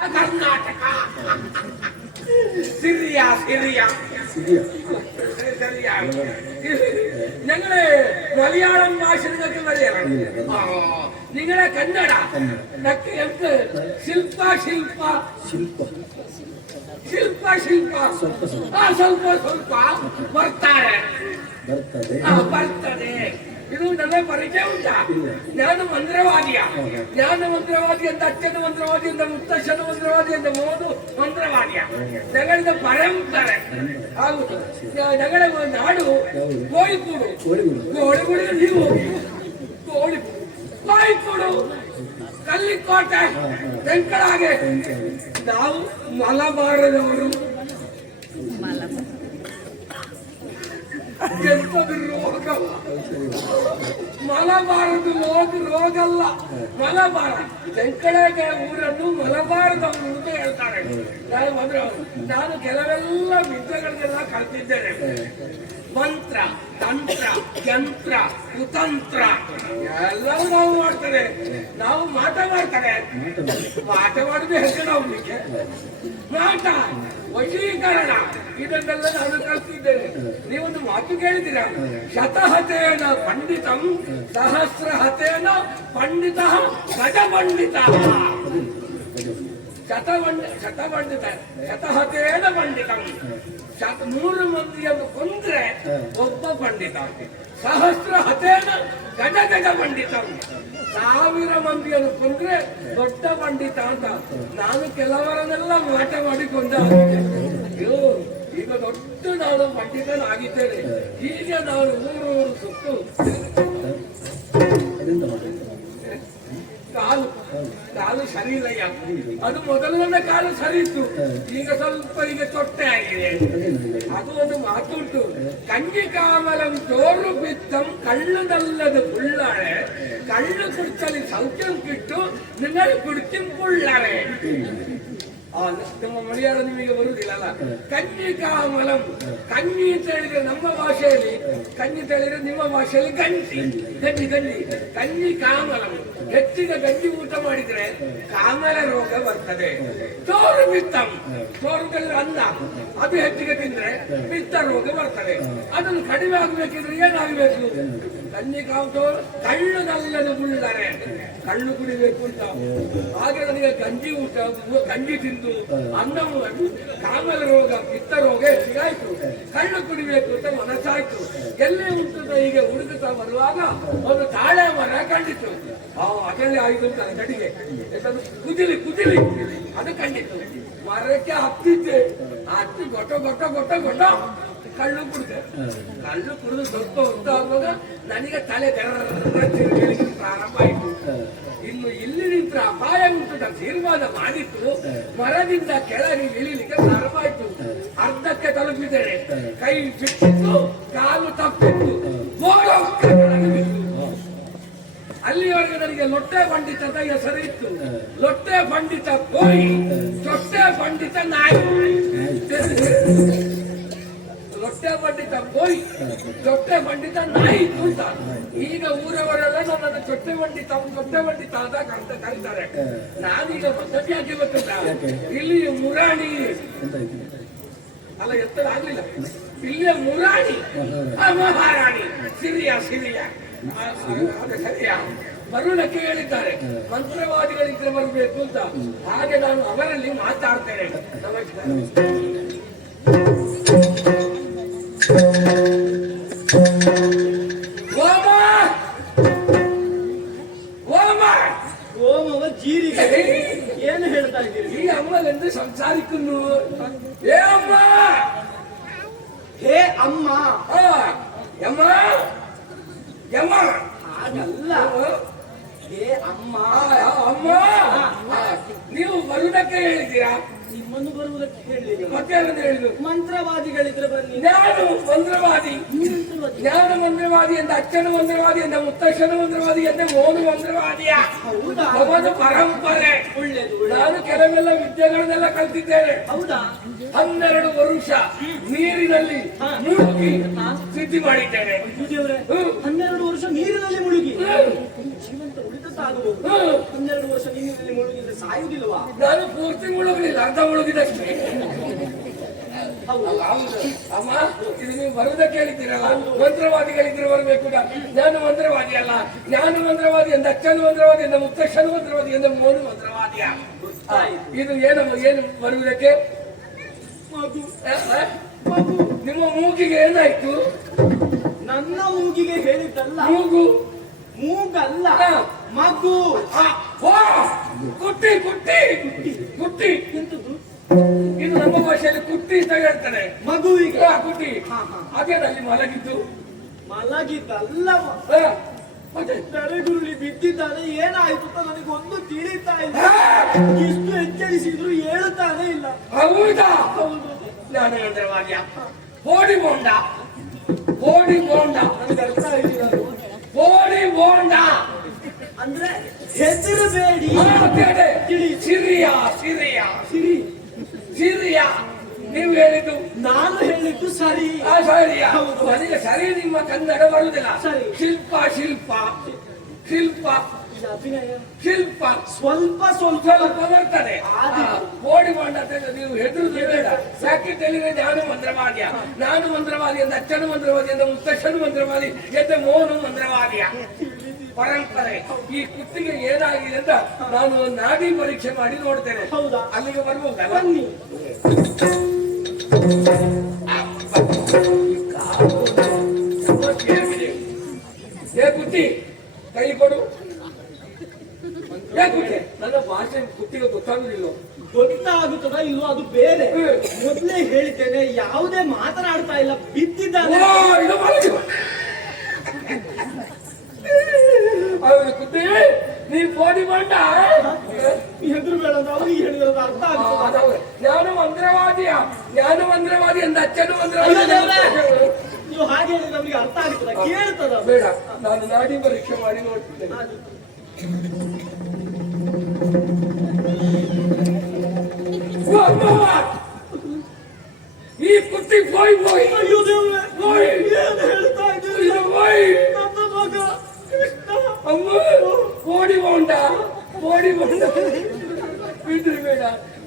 Karnataka Syria Syria ഞങ്ങള് മലയാളം ഭാഷ നിങ്ങൾക്ക് മലയാളം നിങ്ങളെ കന്നഡ ಎಂತ ಶಿಲ್ಪ ಶಿಲ್ಪ ಶಿಲ್ಪ ಶಿಲ್ಪ ಶಿಲ್ಪ ಸ್ವಲ್ಪ ಸ್ವಲ್ಪ ಬರ್ತಾರೆ ಬರ್ತದೆ. ಇದು ನನ್ನ ಪರಿಚಯ ಉಂಟಾ? ಜ್ಞಾನ ಮಂತ್ರವಾದಿಯ ಜ್ಞಾನ ಮಂತ್ರವಾದಿ ಅಂತ ಅಚ್ಚನ ಮಂತ್ರವಾದಿ ಅಂತ ಮುತ್ತಶ್ಶನ ಮಂತ್ರವಾದಿ ಅಂತ ಮೋದು ಮಂತ್ರವಾದಿಯ ഞങ്ങളുടെ ಪರಂಪರೆ ಆಗುದು. ഞങ്ങളുടെ ನಾಡು ಕೋಳಿಕೂಡು ಕೋಳಿಕೂಡು ನೀವು ಕೋಳಿಕೂಡು ಕೋಳಿಕೂಡು ಕಲ್ಲಿಕೋಟೆ ತೆಂಕಳಾಗೆ ನಾವು ಮಲಬಾರದವರು. ರೋಗ ಮಲಬಾರದು ರೋಗಲ್ಲ ಮಲಬಾರ. ತೆಂಕಳಗೆ ಊರನ್ನು ಮಲಬಾರದವರು ಅಂತ ಹೇಳ್ತಾರೆ. ನಾನು ಕೆಲವೆಲ್ಲ ವಿದ್ಯೆಗಳಿಗೆಲ್ಲ ಕಲ್ತಿದ್ದೇನೆ. ಮಂತ್ರ ತಂತ್ರ ಯಂತ್ರ ಕುತಂತ್ರ ಎಲ್ಲವೂ ನಾವು ಮಾಡ್ತೇವೆ. ನಾವು ಮಾತನಾಡ್ತಾರೆ ಮಾತನಾಡುದು ಹೆಸರಾಗ್ಲಿಕ್ಕೆ ಮಾಟ ವಶೀಕರಣ ಇದನ್ನೆಲ್ಲ ನಾನು ಕಲ್ತಿದ್ದೇನೆ. ನೀವೊಂದು ಮಾತು ಕೇಳಿದ್ದೀರಾ? ಶತಹತೇನ ಪಂಡಿತಂ ಸಹಸ್ರಹತೇನ ಪಂಡಿತ ಗಜಪಂಡಿತ. ಶತಹತೇನ ಪಂಡಿತಂ 100 ಮಂದಿಯನ್ನು ಕೊಂದ್ರೆ ಒಬ್ಬ ಪಂಡಿತ. ಸಹಸ್ರ ಹತೇನ ಗಜ ಪಂಡಿತ. 1000 ಮಂದಿಯನ್ನು ಕೊಂದ್ರೆ ದೊಡ್ಡ ಪಂಡಿತ ಅಂತ. ನಾನು ಕೆಲವರನ್ನೆಲ್ಲ ಮಾಟ ಮಾಡಿಕೊಂಡ ಈಗ ದೊಡ್ಡ ನಾನು ಪಂಡಿತನಾಗಿದ್ದೇನೆ. ಈಗ ನಾನು ಊರೂರು ಸುತ್ತು ಕಾಲು ಸರಿ ಇಲ್ಲಯ್ಯ. ಅದು ಮೊದಲನೇ ಕಾಲು ಸರಿ ಇತ್ತು, ಈಗ ಸ್ವಲ್ಪ ಈಗ ತೊಟ್ಟೆ ಆಗಿದೆ. ಅದು ಒಂದು ಮಾತುಂಟು, ಕಂಜಿ ಕಾಮಲಂ ಚೋರು ಬಿತ್ತಂ ಕಳ್ಳುದಲ್ಲದ ಪುಳ್ಳಾಳೆ ಕಳ್ಳು ಕುಡ್ಚಲಿ ಸೌಖ್ಯಂ ಕಿಟ್ಟು നിങ്ങൾ ಕುಡ್ತಿಂ ಪುಳ್ಳಾಳೆ. ನಮ್ಮ ಮಲಯಾಳ ನಿಮಗೆ ಬರುವುದಿಲ್ಲಲ್ಲ. ಕನ್ನಿ ಕಾಮಲಂ ಕನ್ನಿ ಅಂತ ಹೇಳಿದ್ರೆ ನಮ್ಮ ಭಾಷೆಯಲ್ಲಿ ಕನ್ನಿ ಅಂತ ಹೇಳಿದ್ರೆ ನಿಮ್ಮ ಭಾಷೆಯಲ್ಲಿ ಗಂಜಿ ಗಂಜಿ ಗಂಜಿ ಕನ್ನಿ ಕಾಮಲಂ. ಹೆಚ್ಚಿನ ಗಂಜಿ ಊಟ ಮಾಡಿದ್ರೆ ಕಾಮಲ ರೋಗ ಬರ್ತದೆ. ಚೋರು ಬಿತ್ತಂ ಚೋರು ಕಲ್ಲಿದ್ರೆ ಅನ್ನ, ಅದು ಹೆಚ್ಚಿಗೆ ತಿಂದ್ರೆ ಪಿತ್ತ ರೋಗ ಬರ್ತದೆ. ಅದನ್ನು ಕಡಿಮೆ ಆಗ್ಬೇಕಿದ್ರೆ ಏನಾಗಬೇಕು? ಕನ್ನಿ ಕಾಮಚೋರು ಕಳ್ಳು ನಲ್ಲದು ಬುಳ್ಳರೆ ಕಳ್ಳು ಕುಡಿಬೇಕು ಅಂತ. ಹಾಗೆ ನನಗೆ ಗಂಜಿ ಊಟ ಗಂಜಿ ತಿಂದು ಅನ್ನವು ಕಾಮಲ ರೋಗ ಪಿತ್ತ ರೋಗ ಹೆಚ್ಚಿಗಾಯ್ತು. ಕಳ್ಳು ಕುಡಿಬೇಕು ಅಂತ ಮನಸ್ಸಾಯ್ತು. ಎಲ್ಲೇ ಉಂಟು ಹೀಗೆ ಹುಡುಗುತ್ತಾ ಬರುವಾಗ ಒಂದು ತಾಳೆ ಮರ ಕಂಡಿತು. ಅದರಲ್ಲಿ ಆಯ್ತು ಅಂತ ಕಡಿಗೆ ಕುದಿಲಿ ಕುದಿಲಿ ಅದು ಕಂಡಿತು. ಮರಕ್ಕೆ ಹತ್ತಿದ್ದೆ, ಹತ್ತಿ ಗೊಟ್ಟ ಗೊಟ್ಟ ಗೊಟ್ಟ ಗೊಟ್ಟ ಕಳ್ಳು ಕುಡಿದೆ. ಕಳ್ಳು ಕುಡಿದು ಸ್ವಲ್ಪ ಹೊತ್ತಾಗುವಾಗ ನನಗೆ ತಲೆ ತಿರುಗಲಿಕ್ಕೆ ಪ್ರಾರಂಭ ಆಯಿತು. ಇನ್ನು ಇಲ್ಲಿ ನಿಂತರ ಅಪಾಯ ಉಂಟು ತೀರ್ಮಾನ ಮಾಡಿತ್ತು. ಮರದಿಂದ ಕೆಳಗೆ ಇಳಿಲಿಕ್ಕೆ ಪ್ರಾರಂಭ ಆಯಿತು. ಅರ್ಧಕ್ಕೆ ತಲುಪಿದ್ದೇನೆ. ಕೈ ಬಿಟ್ಟಿತ್ತು, ಕಾಲು ತಪ್ಪಿತ್ತು, ಅಲ್ಲಿವರೆಗೆ ನನಗೆ ಲೊಟ್ಟೆ ಪಂಡಿತ ಅಂತ ಹೆಸರಿತ್ತು. ಲೊಟ್ಟೆ ಪಂಡಿತ ಕೋಯಿ, ಚೊಟ್ಟೆ ಪಂಡಿತ ನಾಯಿ. ಲೊಟ್ಟೆ ಪಂಡಿತ ಕೋಯಿ, ಚೊಟ್ಟೆ ಪಂಡಿತ ನಾಯಿ ಅಂತ. ಈಗ ಊರವರೆಲ್ಲ ನನ್ನನ್ನು ಚೊಟ್ಟೆ ಪಂಡಿತ ಅಂತ ಕರೀತಾರೆ. ನಾನೀಗ ಪದ್ಧತಿ ಹಾಕಿ ಗೊತ್ತಿಲ್ಲ. ಇಲ್ಲಿ ಮುರಾಣಿ ಅಲ್ಲ, ಎತ್ತರ ಆಗ್ಲಿಲ್ಲ. ಇಲ್ಲಿಯ ಮುರಾಣಿ ಮಹಾರಾಣಿ ಸಿರಿಯ ಸಿರಿಯ ಸರಿಯ ಬರುಣಕ್ಕೆ ಹೇಳಿದ್ದಾರೆ. ಮಂತ್ರವಾದಿಗಳಿದ್ರೆ ಬರಬೇಕು ಅಂತ. ಹಾಗೆ ನಾನು ಅವರಲ್ಲಿ ಮಾತಾಡ್ತೇನೆ. ನಮಸ್ಕಾರ. ಜೀರಿಗೆ ಏನು ಹೇಳ್ತಾ ಇದ್ದೀರಿ? ಈ ಅಮ್ಮಲೆಂದು ಸಂಸಾರಿക്കുന്നു. ಏ ಅಮ್ಮ, ಹೇ ಅಮ್ಮ, ಯಮ್ಮ ಯಮ್ಮ ಹಾಗಲ್ಲ. ಹೇ ಅಮ್ಮ, ಅಮ್ಮ ನೀವು ಬರುವುದಕ್ಕೆ ಹೇಳಿದ್ದೀರಾ? ನಿಮ್ಮನ್ನು ಬರುವುದಕ್ಕೆ ಹೇಳಿದ್ರು. ಮತ್ತೆ ಹೇಳಿದ್ರು ಮಂತ್ರವಾದಿಗಳಿದ್ರೆ ಬನ್ನಿ. ನಾನು ಮಂತ್ರವಾದಿ, ಜ್ಞಾನ ಮಂತ್ರವಾದಿ ಅಂತ ಅಚ್ಚನ ಮಂತ್ರವಾದಿ ಅಂತ ಮುತ್ತಶ್ಶನ ಮಂತ್ರವಾದಿ ಅಂತ ಮೋನು ಮಂತ್ರವಾದಿಯ ನಮ್ಮದು ಪರಂಪರೆ. ಒಳ್ಳೇದು. ನಾನು ಕೆಲವೆಲ್ಲ ವಿದ್ಯೆಗಳನ್ನೆಲ್ಲ ಕಲ್ತಿದ್ದೇನೆ. ಹೌದಾ? 12 ವರ್ಷ ನೀರಿನಲ್ಲಿ ಮುಳುಗಿ ಸ್ಥಿತಿ ಮಾಡಿದ್ದೇನೆ. 12 ವರ್ಷ ನೀರಿನಲ್ಲಿ ಮುಳುಗಿ ಜೀವಂತ ಉಳಿದ ಅರ್ಥ ಆಗಬಹುದು. 12 ವರ್ಷ ನೀರಿನಲ್ಲಿ ಮುಳುಗಿದ್ರೆ ಸಾಯುವುದಿಲ್ವಾ? ನಾನು ಪೂರ್ತಿ ಮುಳುಗಲಿಲ್ಲ, ಅರ್ಧ ಮುಳುಗಿದಷ್ಟೇ. ಹೌದು. ಹೌದು ಅಮ್ಮ, ಇದು ನೀವು ಬರುವುದಕ್ಕೆ ಹೇಳಿದ್ದೀರಲ್ಲ, ಮಂತ್ರವಾದಿಗಳಿದ್ರೆ ಬರಬೇಕು. ನಾನು ಮಂತ್ರವಾದಿ ಅಲ್ಲ. ಜ್ಞಾನ ಮಂತ್ರವಾದಿ ಎಂದ ಅಚ್ಚನು ಮಂತ್ರವಾದಿ ಎಂದ ಮುಕ್ತಕ್ಷನು ಮಂತ್ರವಾದಿ ಎಂದ ಮೂರು ಮಂತ್ರವಾದಿಯ. ಇದು ಏನು ಬರುವುದಕ್ಕೆ? ಮಗು. ನಿಮ್ಮ ಮೂಗಿಗೆ ಏನಾಯ್ತು? ನನ್ನ ಮೂಗಿಗೆ ಹೇಳಿದ್ದಲ್ಲ. ಮೂಗಲ್ಲ, ಮಗು. ಕುಟ್ಟಿ ಕುಟ್ಟಿ ಕುಟ್ಟಿ. ಎಂತದ್ದು? ಇದು ನಮ್ಮ ಭಾಷೆಯಲ್ಲಿ ಕುಟ್ಟಿ ಅಂತ ಹೇಳ್ತಾರೆ. ಮಗುವಿಗೆ ಕುಟ್ಟಿ. ಅದೇನಲ್ಲಿ ಮಲಗಿದ್ದು. ಮಲಗಿದ್ದಲ್ಲ, ಮತ್ತೆ ತಲೆಗುರುಳಿ ಬಿದ್ದಿದ್ದಾನೆ. ಏನಾಯ್ತು ಅಂತ ನನಗೊಂದು ತಿಳಿತಾ ಇಲ್ಲ. ಎಷ್ಟು ಎಚ್ಚರಿಸಿದ್ರು ಹೇಳುತ್ತಾನೆ ಇಲ್ಲ. ಹೌದಾ? ಹೌದು. ನಾನು ಮಂತ್ರವಾದಿಯ. ಬೋಡಿ ಬೋಂಡ, ಬೋಡಿ ಬೋಂಡ, ನನಗೆ ಅರ್ಥ ಆಗಿಲ್ಲ. ಬೋಡಿ ಬೋಂಡ ಅಂದ್ರೆ ಹೆಸರುಬೇಡಿ. ತಿಳಿ. ಸಿರಿಯ ಸಿರಿಯ ಸಿರಿ. ಸಿರಿಯ. ನೀವು ಹೇಳಿದ್ದು ನಾನು ಹೇಳಿದ್ದು ಸರಿ. ಸರಿಯ. ನನಗೆ ಸರಿ ನಿಮ್ಮ ಕನ್ನಡ ಬರುವುದಿಲ್ಲ. ಸರಿ. ಶಿಲ್ಪ ಶಿಲ್ಪ ಶಿಲ್ಪ ಇದು ಅಭಿನಯ. ಶಿಲ್ಪ ಸ್ವಲ್ಪ ಸ್ವಲ್ಪ ಸ್ವಲ್ಪ ಬರ್ತದೆ. ಬೋಡಿ ಬೋಂಡ ಅಂತ ನೀವು ಹೆದರುದು ಬೇಡ. ಯಾಕೆ ಹೇಳಿದ್ರೆ ನಾನು ಮಂತ್ರವಾದಿಯ. ನಾನು ಮಂತ್ರವಾದಿ ಎಂದ ಅಚ್ಚನು ಮಂತ್ರವಾದಿ ಎಂದ ಮುಕ್ತಕ್ಷನು ಮಂತ್ರವಾದಿ ಎಂದ ಮೋನು ಮಂತ್ರವಾದಿಯ ಪರಂಪರೆ. ಈ ಕುತ್ತಿಗೆ ಏನಾಗಿದೆ ಅಂತ ನಾನು ನಾಡಿ ಪರೀಕ್ಷೆ ಮಾಡಿ ನೋಡ್ತೇನೆ. ಹೌದಾ? ಅಲ್ಲಿಗೆ ಬರ್ಬೋದಲ್ಲ? ಬನ್ನಿ. ಏ ಕುಟ್ಟಿ, ಕೈ ಕೊಡು. ಏ ಕುಟ್ಟಿ, ನನ್ನ ಭಾಷೆ ಕುಟ್ಟಿಗೆ ಗೊತ್ತಾಗುದಿಲ್ಲ. ಗೊತ್ತಾಗುತ್ತದ ಇಲ್ವೋ ಅದು ಬೇರೆ. ಮೊದಲೇ ಹೇಳಿದ್ದೇನೆ, ಯಾವುದೇ ಮಾತನಾಡ್ತಾ ಇಲ್ಲ, ಬಿದ್ದಿದ್ದಾನೆ. ಅವನು ಕುಟ್ಟಿ, ನೀವು ಬೋಡಿ ಬಂಡ ಹೆದ್ರು ಬೇಡ ಅಂತ ಅವನಿಗೆ ಹೇಳಿದ್ರೆ ಅರ್ಥ ಆಗುತ್ತೆ. ನಾನು ಮಂತ್ರವಾದಿಯ. ನಾನು ಮಂತ್ರವಾದಿ ಎಂದ ಅಚ್ಚನು ಮಂತ್ರವಾದಿ. ನೀವು ಹಾಗೆ ಹೇಳಿದ್ರೆ ನಮಗೆ ಅರ್ಥ ಆಗ್ತದ, ಕೇಳ್ತದ. ಬೇಡ, ನಾನು ನಾಡಿ ಪರೀಕ್ಷೆ ಮಾಡಿ ನೋಡ್ತಿದ್ದೇನೆ. ಈ ಕುಟ್ಟಿ ಹೋಯ್ ಹೋಯ್. ಅಯ್ಯೋ ದೇವ್ರೆ, ಹೋಯ್. ಏನು ಹೇಳ್ತಾ ಇದ್ದೀರಿ? ಹೋಯ್. ನನ್ನ ಮಗ ಕೃಷ್ಣ. ಅಮ್ಮ, ಬೋಡಿ ಬೋಂಡ, ಬೋಡಿ ಬೋಂಡ ಬಿಡ್ರಿ ಬೇಡ.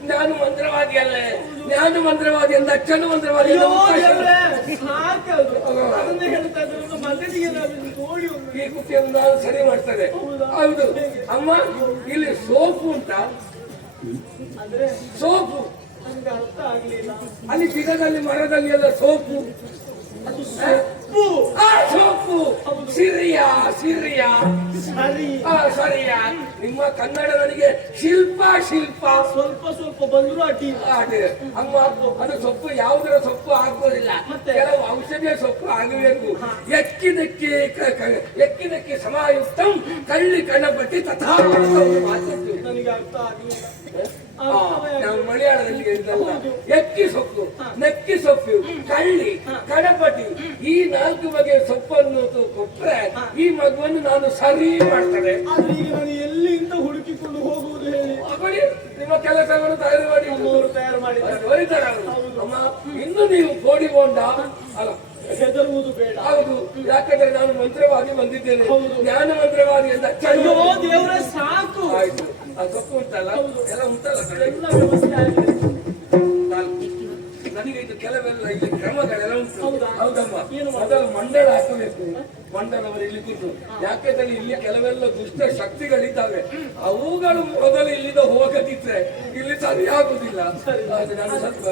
ನಾನು ಮಂತ್ರವಾದಿ ಅಲ್ಲೇ. ನಾನು ಮಂತ್ರವಾದಿ ಎಂದ ಅಚ್ಚನು ಮಂತ್ರವಾದಿ. ಅಯ್ಯೋ ದೇವ್ರೆ, ಸಾಕದು. ಅದನ್ನೇ ಹೇಳ್ತಾ ಇದ್ರು. ಮಗನಿಗೆ ನಾವು ನೋಡಿ ಈ ಕುಟ್ಟಿಯನ್ನು ನಾನು ಸರಿ ಮಾಡ್ತೇನೆ. ಹೌದು ಅಮ್ಮ, ಇಲ್ಲಿ ಸೋಪು ಉಂಟಾ? ಅಂದ್ರೆ ಸೋಪು ನನಗೆ ಅರ್ಥ ಆಗ್ಲಿಲ್ಲ. ಅಲ್ಲಿ ಗಿಡದಲ್ಲಿ ಮರದಲ್ಲಿ ಎಲ್ಲ ಸೋಪು. ಅದು ಸೊಪ್ಪು. ಸೋಪು. ಸಿರಿಯ ಸಿರಿಯ. ಸರಿ. ಸರಿಯ. ನಿಮ್ಮ ಕನ್ನಡ ನನಗೆ ಶಿಲ್ಪ ಶಿಲ್ಪ. ಸ್ವಲ್ಪ ಸ್ವಲ್ಪ ಬಂದ್ರು ಅಡ್ಡಿ. ಅಮ್ಮ, ಅದು ಸೊಪ್ಪು ಯಾವುದರ ಸೊಪ್ಪು ಆಗ್ಬೋದಿಲ್ಲ. ಕೆಲವು ಔಷಧಿಯ ಸೊಪ್ಪು ಆಗಬೇಕು. ಎಕ್ಕಿದಕ್ಕೆ ಎಕ್ಕಿದಕ್ಕೆ ಸಮಾಯುಕ್ತಂ ಕಳ್ಳಿ ಕಣಪಟ್ಟಿ ತಥಾ ಮಾತು. ನನಗೆ ಅರ್ಥ ಆಗ್ಲಿಲ್ಲ. ನಾವು ಮಲಯಾಳದಲ್ಲಿ ಹೇಳಿದ್ದಲ್ಲ. ಎಕ್ಕಿ ಸೊಪ್ಪು, ನೆಕ್ಕಿ ಸೊಪ್ಪು, ಕಳ್ಳಿ, ಕಡಪಟಿ, ಈ 4 ಬಗೆಯ ಸೊಪ್ಪನ್ನು ಕೊಟ್ರೆ ಈ ಮಗುವನ್ನು ನಾನು ಸರಿ ಮಾಡ್ತೇನೆ. ಆದ್ರೆ ಈಗ ನಾನು ಎಲ್ಲಿಂದ ಹುಡುಕಿಕೊಂಡು ಹೋಗುವುದು ಹೇಳಿ? ಬನ್ನಿ, ನಿಮ್ಮ ಕೆಲಸವನ್ನು ತಯಾರು ಮಾಡಿ ತಯಾರು ಮಾಡಿದ್ದಾರೆ. ಬರೀತಾರೆ ಅವರು. ಅಮ್ಮ, ಇನ್ನು ನೀವು ಬೋಡಿ ಬೋಂಡ ಅಲ್ಲ, ಹೆದರುವುದು ಬೇಡ. ಹೌದು, ಯಾಕಂದ್ರೆ ನಾನು ಮಂತ್ರವಾದಿ ಬಂದಿದ್ದೇನೆ. ಜ್ಞಾನ ಮಂತ್ರವಾದಿ ಅಂತ. ಅಯ್ಯೋ ದೇವರೇ, ಸಾಕು. ಆಯ್ತು, ಆ ಸೊಪ್ಪು ಉಂಟಲ್ಲ, ಎಲ್ಲ ಉಂಟಲ್ಲ, ಎಲ್ಲ ವ್ಯವಸ್ಥೆ ಆಗಿದೆ. ನನಗೆ ಇದು ಕೆಲವೆಲ್ಲ ಇಲ್ಲಿ ಕ್ರಮಗಳೆಲ್ಲ ಉಂಟು. ಹೌದಾ? ಹೌದಮ್ಮ. ಮೊದಲು ಮಂಡಳ ಹಾಕಬೇಕು. ಮಂಡಲವರು ಇಲ್ಲಿ ಕೂತು. ಯಾಕೆಂದ್ರೆ ಇಲ್ಲಿ ಕೆಲವೆಲ್ಲ ದುಷ್ಟ ಶಕ್ತಿಗಳಿದ್ದಾವೆ. ಅವುಗಳು ಮೊದಲು ಇಲ್ಲಿಂದ ಹೋಗದಿದ್ರೆ ಇಲ್ಲಿ ಸರಿಯಾಗುದಿಲ್ಲ. ನಾನು ಸ್ವಲ್ಪ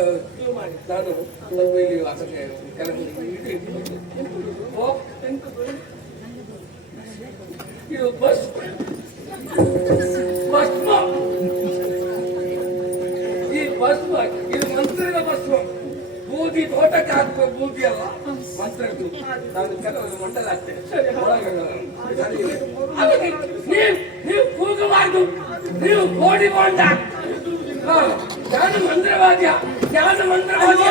ಇಲ್ಲಿ ಅದಕ್ಕೆ ಕೆಲವು ಇದು ಭಸ್ಮ. ಈ ಭಸ್ಮ ಇದು ಮಂತ್ರದ ಭಸ್ಮ. ಬೂದಿ ತೋಟಕ್ಕೆ ಹಾಕುವ ಬೂದಿ ಅಲ್ಲ, ಮಂತ್ರದ್ದು. ನಾನು ಕೆಲವರು ಮಂಡಲ ಹಾಕ್ತೇನೆ. ನೀವು ಕೂಗಬಾರ್ದು, ನೀವು ಬೋಡಿ ಬೋಂಡ. ನಾನು ಮಂತ್ರವಾದ್ಯ. ನಾನು ಮಂತ್ರವಾದ್ಯ.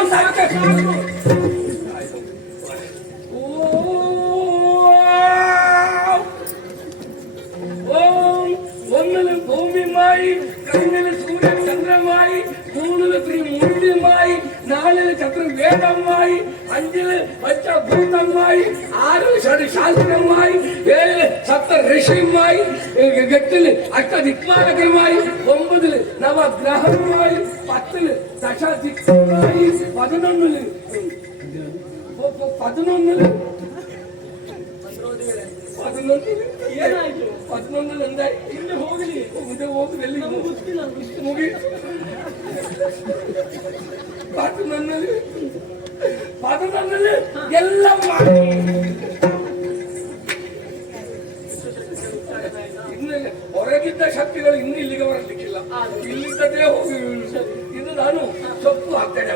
ಓಂ ಒಮ್ಮೆಲೆ ಭೂಮಿ ಮಾಯಿ, ಕಣ್ಣಲ್ಲಿ ಸೂರ್ಯ ಚಂದ್ರ ಮಾಯಿ, അമ്മമ്മായി, 3 ശ്രീ മുള്ളിയമ്മായി, 4 ചതുർവേദമ്മായി, 5 പഞ്ചഭൂതമ്മായി, 6 ഷഡ്ശാസ്ത്രമായി, 7 സപ്തഋഷിയുമായി, 8 അഷ്ടദിക്പാലകരുമായി, 9 നവഗ്രഹമായി, 10 ദശദിക്മായി, 11 ಏನಾಯ್ತು? 11 എന്തായി? ಹಿಂದೆ ಹೋಗಲಿ, ಮುಂದೆ ಹೋಗಿ ಎಲ್ಲಿ ನಮ್ಗೆ ಗೊತ್ತಿಲ್ಲ. ಮುಗಿ 11 ಎಲ್ಲ ಮಾಡಿ ಇನ್ನು ಹೊರಗಿದ್ದ ಶಕ್ತಿಗಳು ಇನ್ನು ಇಲ್ಲಿಗೆ ಬರಲಿಕ್ಕಿಲ್ಲ. ಇಲ್ಲಿದ್ದದೇ ಹೋಗಿ ಇದು ನಾನು ಸೊಪ್ಪು ಹಾಕ್ತೇನೆ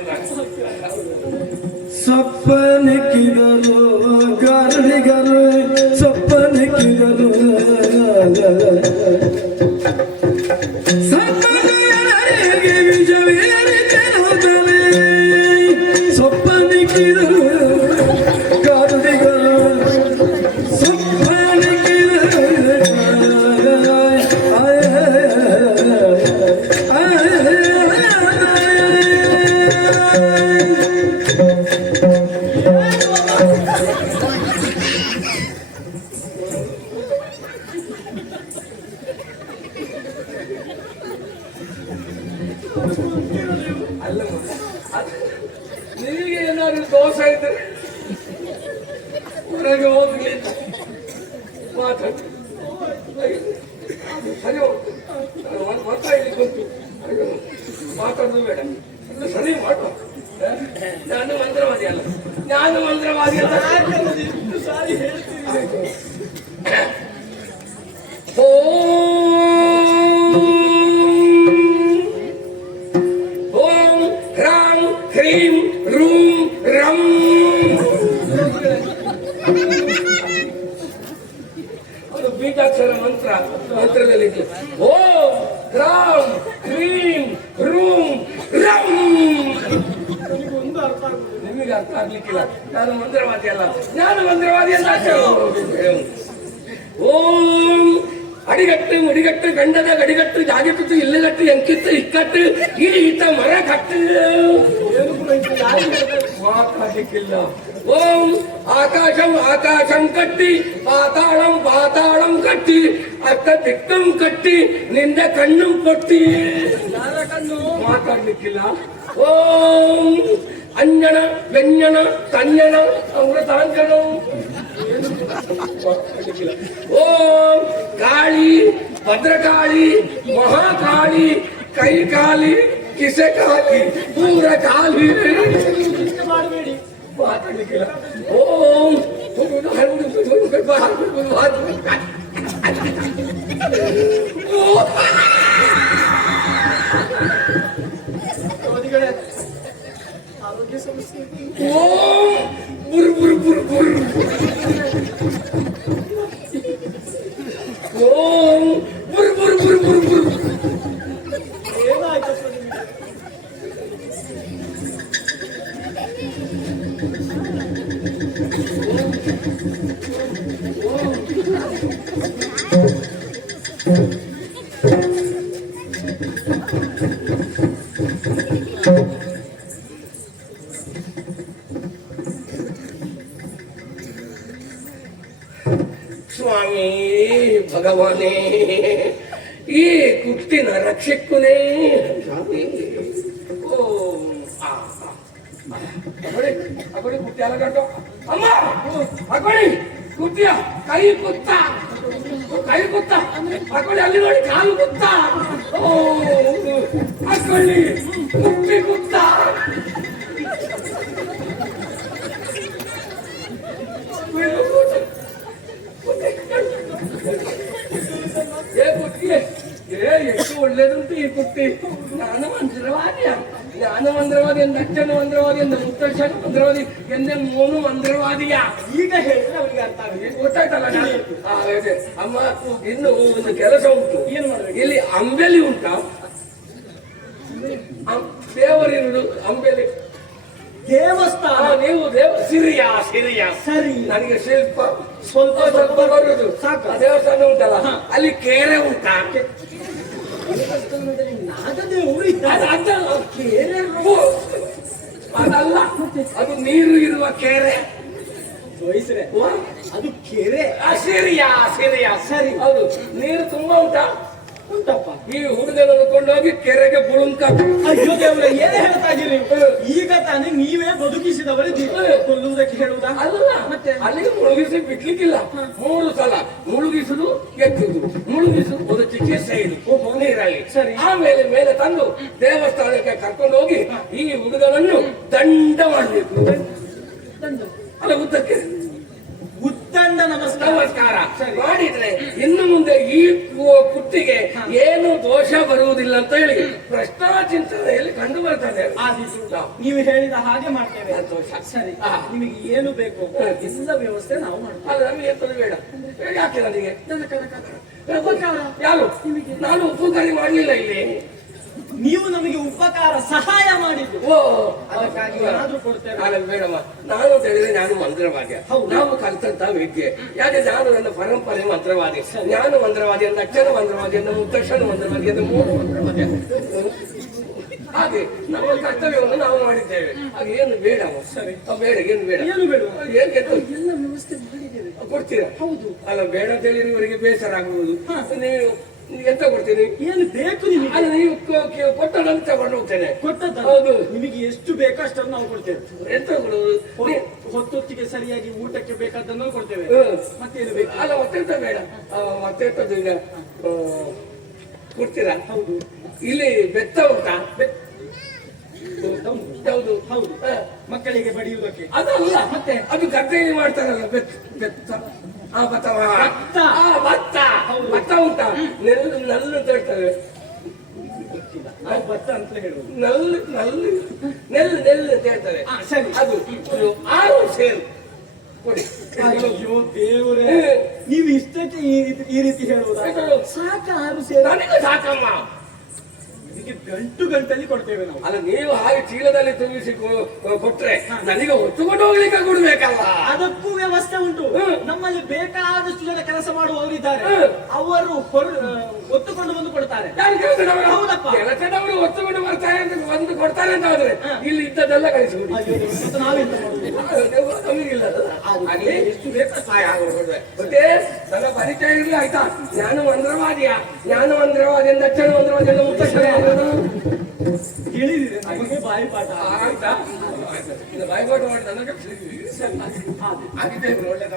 ಸಪ್ಪನಿಕ್ಕಿದರು ಗಾರಡಿಗರು ಸಪ್ಪನಿಕ್ಕಿದರು ಸಪ್ಪನಿಗೆ ವಿಜಯರಿತನೋದನೆ ಸಪ್ಪನಿಕ್ಕಿದರು ಗಾರಡಿಗರು ಸಪ್ಪನಿಕ್ಕಿದರು ಅಲ್ಲ ನಿಮಗೆ ಏನಾದ್ರು ದೋಷ ಇದ್ರೆ ಹೊರಗೆ ಹೋಗ್ಲಿ ಮಾತಾಡಿ ಸರಿ ಹೋಗ್ತು ಮಾತಾಡ್ಲಿಕ್ಕೆ ಬಂತು ಮಾತಾಡೋದು ಬೇಡ ಅದು ಸರಿ ಮಾಡುವ. ನಾನು ಮಂತ್ರವಾದಿ ಅಲ್ಲ, ನಾನು ಮಂತ್ರವಾದಿ ಅಲ್ಲ. ಸಾರಿ ಹೇಳ್ತೀನಿ. ಓಂ ಹ್ರಾಂ ಹ್ರೀಂ ರೂಂ ರಂ. ಅದು ಬೀಜಾಕ್ಷರ ಮಂತ್ರದಲ್ಲಿ ಓಂ ಹ್ರಾಂ ಹ್ರೀಂ ರೂಂ ರಂ. ನನಗೊಂದು ಅರ್ಥ ಆಗುದು. ನಿಮಗೆ ಅರ್ಥ ಆಗ್ಲಿಕ್ಕಿಲ್ಲ. ನಾನು ಮಂತ್ರವಾದಿ ಅಲ್ಲ, ನಾನು ಮಂತ್ರವಾದಿ ಅಂತ. ಓಂ ಅಡಿಗಟ್ಟು ಮುಡಿಗಟ್ಟು ಗಂಡದ ಗಡಿಗಟ್ಟು ಜಾಗಿಟ್ಟು ಇಲ್ಲಗಟ್ಟು ಎಂಕಿತ್ತು ಇಕ್ಕಟ್ಟು ಈತ ಮರ ಕಟ್ಟು ಮಾತಾಡ್ಲಿಕ್ಕಿಲ್ಲ. ಓಂ ಆಕಾಶಂ ಆಕಾಶಂ ಕಟ್ಟಿ ಪಾತಾಳಂ ಪಾತಾಳಂ ಕಟ್ಟಿ ಅಕ್ಕ ದಿಕ್ಕಂ ಕಟ್ಟಿ ನಿಂದ ಕಣ್ಣು ಕೊಟ್ಟಿ ಮಾತಾಡ್ಲಿಕ್ಕಿಲ್ಲ. ಓಂ ಅಂಜನ ವ್ಯಂಜನ ತನ್ಯನ ಅಮೃತಾಂಜನ. ಓಂ ಕಾಳಿ ಭದ್ರಕಾಳಿ ಮಹಾಕಾಳಿ ಕೈ ಕಾಲಿ ಕಿಸೆ ಕಾಲಿ ಪೂರ ಕಾಲಿ ಮಾಡಬೇಡಿ. ಮಾತಾಡ್ಲಿಕ್ಕಿಲ್ಲ. ಓಂ ಅವಧಿಗಳೇ ಆರೋಗ್ಯ ಸಮಸ್ಯೆ. ಓಂ ಬುರು ಬುರು ಬುರು ಬುರು. ಓಂ ಬುರು ಬುರು ಬುರು ಬುರು ಬುರು. ಏನಾಯ್ತಪ್ಪ ನಿಮಗೆ? ಸ್ವಾಮಿ ಭಗವಾನೇ, ಈ ಕುತ್ತಿನ ರಕ್ಷಕ್ಕುನೇ ಸ್ವಾಮಿ. ಓಂ ಅಗಡಿ ಕುತ್ತಿ ಅಲಗಟ್ಟು ಅಮ್ಮ ಅಗಡಿ ಕುತ್ತಿಯ ಕೈ ಕುತ್ತ ಅಗಡಿ ಅಲ್ಲಿ ನೋಡಿ ಕಾಲು ಕುತ್ತ. ಓ ಅಗಡಿ ಕುತ್ತಿ ಕುತ್ತ. ಎಷ್ಟು ಒಳ್ಳೇದುಂಟು ಈ ಕುಟ್ಟಿ. ನಾನು ಮಂತ್ರವಾದಿ ಎಂದ ಅಜ್ಜನು ಮಂತ್ರವಾದಿ ಎಂದ ಮುತ್ತರ್ಷನು ಮಂತ್ರವಾದಿ ಎಂದ ಮೋನು ಮಂತ್ರವಾದಿಯ. ಈಗ ಹೇಳಿದ್ರೆ ಅವರಿಗೆ ಅರ್ಥ ಆಗಿದೆ. ಗೊತ್ತಾಯ್ತಲ್ಲ ಅಮ್ಮ. ಇನ್ನು ಒಂದು ಕೆಲಸ ಉಂಟು. ಏನು ಮಾಡ್ಬೇಕು? ಇಲ್ಲಿ ಅಂಬೆಲಿ ಉಂಟಾ? ದೇವರಿರುವುದು ಅಂಬೆಲಿ ದೇವಸ್ಥಾನ. ನೀವು ಸಿರಿಯ ಸರಿ, ನನಗೆ ಶಿಲ್ಪ ಸ್ವಲ್ಪ ಸ್ವಲ್ಪ ಬರುದು ಸಾಕು. ದೇವಸ್ಥಾನ ಉಂಟಲ್ಲ, ಅಲ್ಲಿ ಕೆರೆ ಉಂಟಾ? ನಾಗದೇವರು ಅದು ನೀರು ಇರುವ ಕೆರೆ. ವಯಸ್ಸರೆ ವಾ, ಅದು ಕೆರೆ. ಸಿರಿಯಾ ಸಿರಿಯಾ ಸರಿ. ಹೌದು. ನೀರು ತುಂಬಾ ಉಂಟಾ? ಉಂಟಪ್ಪ. ಈ ಹುಡುಗನನ್ನು ಕೊಂಡೋಗಿ ಕೆರೆಗೆ ಬುಳುಂಕ. ಅಯ್ಯೋ ದೇವ್ರೆ, ಏನ್ ಹೇಳ್ತಾ ಇದೀರಿ? ಈಗ ತಾನೇ ನೀವೇ ಬದುಕಿಸಿದವರಿದ್ದೀರಿ, ಕೊಲ್ಲುವುದಕ್ಕೆ ಹೇಳುವುದಾ? ಅಲ್ಲ, ಮತ್ತೆ ಅಲ್ಲಿಗೆ ಮುಳುಗಿಸಿ ಬಿಡ್ಲಿಕ್ಕಿಲ್ಲ. 3 ಸಲ ಮುಳುಗಿಸುದು, ಎತ್ತುದು, ಮುಳುಗಿಸುದು, ಒಂದು ಚಿಕಿತ್ಸೆ ಇದು ನೀರಲ್ಲಿ. ಸರಿ. ಆಮೇಲೆ ಮೇಲೆ ತಂದು ದೇವಸ್ಥಾನಕ್ಕೆ ಕರ್ಕೊಂಡು ಹೋಗಿ ಈ ಹುಡುಗನನ್ನು ದಂಡ ಮಾಡಬೇಕು. ದಂಡ ಅಲ್ಲ, ಉದ್ದಕ್ಕೆ ಉತ್ತಂಡ ನಮಸ್ಕಾರ. ನಮಸ್ಕಾರ ಸರಿ. ಮಾಡಿದ್ರೆ ಇನ್ನು ಮುಂದೆ ಈ ಕುಟ್ಟಿಗೆ ಏನು ದೋಷ ಬರುವುದಿಲ್ಲ ಅಂತ ಹೇಳಿ ಪ್ರಶ್ನಾಚಿಂತನೆಯಲ್ಲಿ ಕಂಡು ಬರ್ತದೆ. ಆದೀತು. ನೀವು ಹೇಳಿದ ಹಾಗೆ ಮಾಡ್ತೇವೆ. ಸಂತೋಷ. ಸರಿ. ಹಾ. ನಿಮಗೆ ಏನು ಬೇಕು ಎಲ್ಲ ವ್ಯವಸ್ಥೆ ನಾವು ಮಾಡ್ತೇವೆ. ಅಲ್ಲ, ನಮಗೆ ಎಂತದು ಬೇಡ. ಯಾಕೆ ನನಗೆ ಉಪಕಾರ. ಯಾರು ನಾನು ಉಪಕಾರಿ ಮಾಡ್ಲಿಲ್ಲ ಇಲ್ಲಿ. ನೀವು ನಮಗೆ ಉಪಕಾರ ಸಹಾಯ ಮಾಡಿದ್ದು, ಓ, ಅದಕ್ಕಾಗಿ ಏನಾದ್ರೂ ಕೊಡ್ತೇವೆ. ನಾನು ಬೇಡಮ್ಮ. ನಾನು ಅಂತ ಹೇಳಿದ್ರೆ ನಾನು ಮಂತ್ರವಾದಿ. ನಾವು ಕಲಿತಂತ ವಿದ್ಯೆ. ಯಾಕೆ ನಾನು ನನ್ನ ಪರಂಪರೆ ಮಂತ್ರವಾದಿ. ನಾನು ಮಂತ್ರವಾದಿ ಅಂತ, ಅಕ್ಷರ ಮಂತ್ರವಾದಿ ಅಂತ, ಮುತ್ತಕ್ಷರ ಮಂತ್ರವಾದಿ ಅಂತ, 3 ಮಂತ್ರವಾದಿ. ಹಾಗೆ ನಮ್ಮ ಕರ್ತವ್ಯವನ್ನು ನಾವು ಮಾಡಿದ್ದೇವೆ. ಹಾಗೆ ಏನು ಬೇಡ. ಸರಿ. ಬೇಡ, ಏನು ಬೇಡ. ಏನು ಬೇಡ. ಎಲ್ಲ ವ್ಯವಸ್ಥೆ ಮಾಡಿದ್ದೇವೆ. ಕೊಡ್ತೀರಾ? ಹೌದು. ಅಲ್ಲ, ಬೇಡ ಅಂತ ಹೇಳಿ ಇವರಿಗೆ ಬೇಸರ ಆಗುವುದು. ನೀವು ಎಂತ ಕೊಡ್ತೀನಿ? ಏನು ಬೇಕು ನಿಮಗೆ? ಅಲ್ಲ, ನೀವು ಕೊಟ್ಟದನ್ನು ತಗೊಂಡು ಹೋಗ್ತೇನೆ. ಕೊಟ್ಟದ್ದು ಹೌದು. ನಿಮಗೆ ಎಷ್ಟು ಬೇಕೋ ಅಷ್ಟನ್ನು ನಾವು ಕೊಡ್ತೇವೆ. ಎಂತ ಕೊಡುವುದು? ಹೊತ್ತೊತ್ತಿಗೆ ಸರಿಯಾಗಿ ಊಟಕ್ಕೆ ಬೇಕಾದನ್ನು ಕೊಡ್ತೇವೆ. ಮತ್ತೇನು ಬೇಕು? ಅಲ್ಲ, ಮತ್ತೆಂತ ಬೇಡ. ಮತ್ತೆಂತದ್ದು ಈಗ ಕೊಡ್ತೀರಾ? ಹೌದು. ಇಲ್ಲಿ ಬೆತ್ತ ಉಂಟಾ? ಹೌದು ಹೌದು. ಮಕ್ಕಳಿಗೆ ಬಡಿಯುವುದಕ್ಕೆ ಅದಲ್ಲ, ಮತ್ತೆ ಅದು ಗದ್ದೆಯಲ್ಲಿ ಮಾಡ್ತಾರಲ್ಲ, ಬೆತ್ತ. ಭತ್ತ. ಭತ್ತ ಭತ್ತ ಉಂಟಾ? ನಲ್ಲು ಅಂತ ಹೇಳ್ತಾರೆ. ನಾವು ಭತ್ತ ಅಂತ ಹೇಳುವುದು. ನೆಲ್ಲು ಅಂತ ಹೇಳ್ತಾರೆ. ಸರಿ. ಅದು 6 ಸೇರು ಕೊಡಿ. ಅಯ್ಯೋ ದೇವರೇ, ನೀವು ಇಷ್ಟಕ್ಕೆ ಈ ರೀತಿ ಹೇಳುವುದಾ? ಸಾಕ 6 ಸೇರು. ನನಗೆ ಸಾಕಮ್ಮ. ಇದಕ್ಕೆ ಗಂಟಲ್ಲಿ ಕೊಡ್ತೇವೆ ನಾವು. ಅಲ್ಲ, ನೀವು ಹಾಗೆ ಚೀಲದಲ್ಲಿ ತುಂಬಿಸಿ ಕೊಟ್ರೆ ನನಗೆ ಹೊತ್ತುಕೊಂಡು ಹೋಗ್ಲಿಕ್ಕೆ ಕೊಡ್ಬೇಕಲ್ಲ. ಅದಕ್ಕೂ ವ್ಯವಸ್ಥೆ ಉಂಟು. ನಮ್ಮಲ್ಲಿ ಬೇಕಾದಷ್ಟು ಜನ ಕೆಲಸ ಮಾಡುವವರಿದ್ದಾರೆ, ಅವರು ಹೊತ್ತುಕೊಂಡು ಬಂದು ಕೊಡ್ತಾರೆ. ಹೌದಪ್ಪ. ಕೆಲಸದವರು ಹೊತ್ತುಕೊಂಡು ಬರ್ತಾರೆ ಅಂತ ಬಂದು ಕೊಡ್ತಾರೆ ಅಂತ ಆದ್ರೆ ಇಲ್ಲಿ ಇದ್ದದೆಲ್ಲ ಕಳಿಸಿಬಿಡಿ. ನಾವೆಂತ ಮಾಡುದು? ನಮಗಿಲ್ಲ ಅಲ್ಲಿ ಎಷ್ಟು ಬೇಕು ಸಹಾಯ ಆಗೋದು. ಮತ್ತೆ ನನ್ನ ಪರಿಚಯ ಇರಲಿ, ಆಯ್ತಾ? ನಾನು ಮಂತ್ರವಾದಿಯ, ಅಂತ ಅಕ್ಷರ ಮಂತ್ರವಾದಿ ಅಂತ, ಮುತ್ತಕ್ಷರ ಹೇಳಿದ್ರೆ ನಮಗೆ ಬಾಯಿಪಾಠ. ಆಯ್ತಾ? ಬಾಯಿಪಾಠ ಮಾಡಿ ನನಗೆ ಆಗಿದ್ದೇವೆ. ಒಳ್ಳೆದ